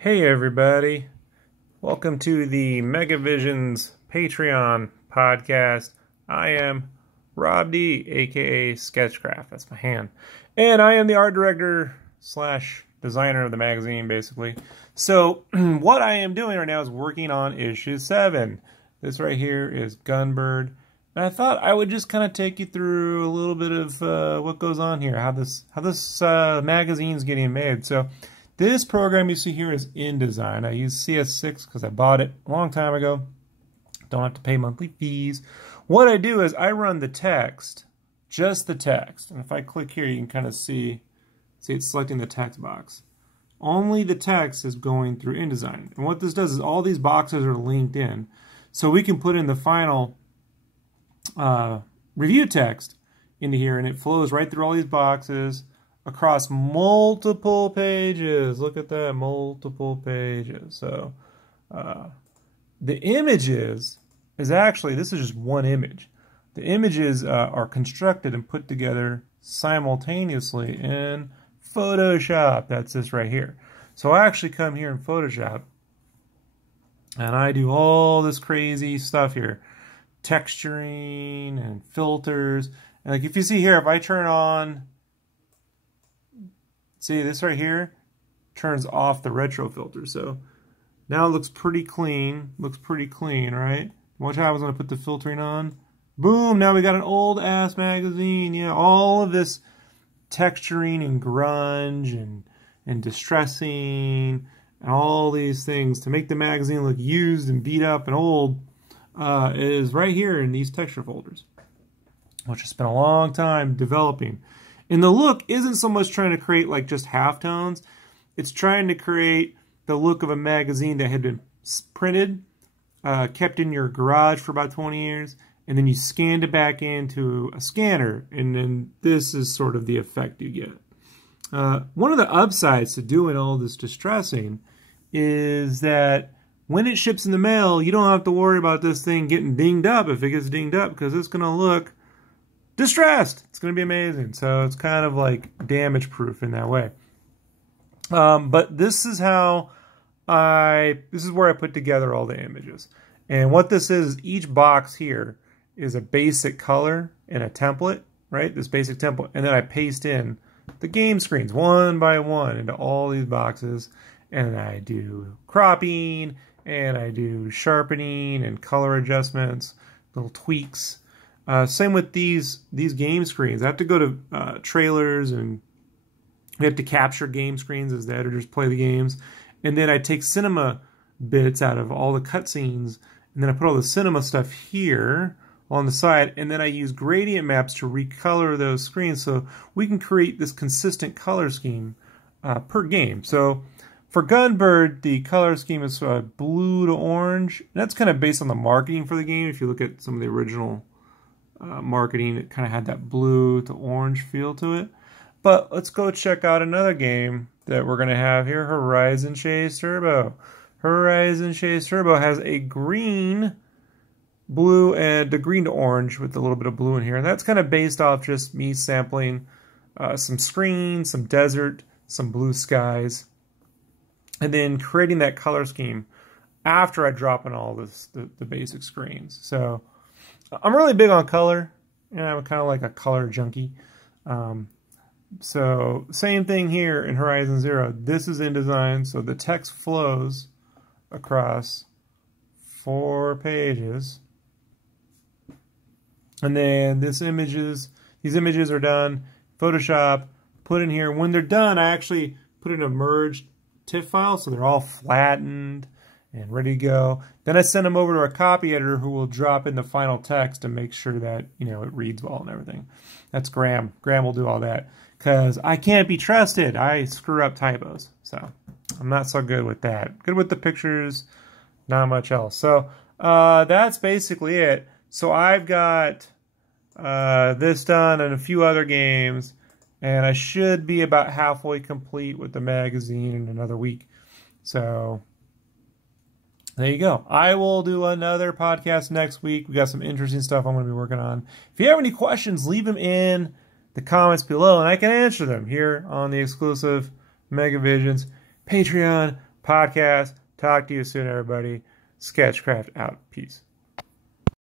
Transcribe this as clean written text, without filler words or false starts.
Hey everybody, welcome to the Megavisions Patreon podcast. I am Rob D, aka Sketchcraft, that's my hand, and I am the art director slash designer of the magazine, basically. So what I am doing right now is working on issue 7. This right here is Gunbird, and I thought I would just kind of take you through a little bit of what goes on here, how this magazine's getting made. So this program you see here is InDesign. I use CS6 because I bought it a long time ago. Don't have to pay monthly fees. What I do is I run the text, just the text. And if I click here, you can kind of see it's selecting the text box. Only the text is going through InDesign. And what this does is all these boxes are linked in. So we can put in the final review text into here, and it flows right through all these boxes across multiple pages. Look at that, multiple pages. So the images is actually, this is just one image. The images are constructed and put together simultaneously in Photoshop. That's this right here. So I actually come here in Photoshop and I do all this crazy stuff here. Texturing and filters. And like if you see here, if I turn on, see this right here, turns off the retro filter. So now it looks pretty clean. Looks pretty clean, right? Watch how I was going to put the filtering on. Boom, now we got an old ass magazine. Yeah, all of this texturing and grunge and distressing and all these things to make the magazine look used and beat up and old is right here in these texture folders, which I spent a long time developing. And the look isn't so much trying to create like just halftones. It's trying to create the look of a magazine that had been printed, kept in your garage for about 20 years, and then you scanned it back into a scanner, and then this is sort of the effect you get. One of the upsides to doing all this distressing is that when it ships in the mail, you don't have to worry about this thing getting dinged up if it gets dinged up, because it's going to look distressed. It's going to be amazing. So it's kind of like damage proof in that way. But this is how this is where I put together all the images. And what this is each box here is a basic color and a template, right? This basic template. And then I paste in the game screens one by one into all these boxes. And I do cropping, and I do sharpening and color adjustments, little tweaks. Same with these game screens. I have to go to trailers, and we have to capture game screens as the editors play the games. And then I take cinema bits out of all the cutscenes, and then I put all the cinema stuff here on the side, and then I use gradient maps to recolor those screens so we can create this consistent color scheme per game. So for Gunbird, the color scheme is blue to orange. And that's kind of based on the marketing for the game. If you look at some of the original marketing, it kind of had that blue to orange feel to it. But let's go check out another game that we're going to have here, Horizon Chase Turbo. Horizon Chase Turbo has a green, blue, and a green to orange with a little bit of blue in here. And that's kind of based off just me sampling some screens, some desert, some blue skies, and then creating that color scheme after I drop in all the basic screens. So I'm really big on color, and I'm kind of like a color junkie. So same thing here in Horizon Zero. This is InDesign, so the text flows across 4 pages. And then these images are done, Photoshop, put in here. When they're done, I actually put in a merged TIFF file, so they're all flattened and ready to go. Then I send them over to our copy editor, who will drop in the final text and make sure that, you know, it reads well and everything. That's Graham. Graham will do all that, because I can't be trusted. I screw up typos, so I'm not so good with that. Good with the pictures, not much else. So that's basically it. So I've got this done and a few other games, and I should be about halfway complete with the magazine in another week. So there you go. I will do another podcast next week. We got some interesting stuff I'm going to be working on. If you have any questions, leave them in the comments below, and I can answer them here on the exclusive Megavisions Patreon podcast. Talk to you soon, everybody. Sketchcraft out. Peace.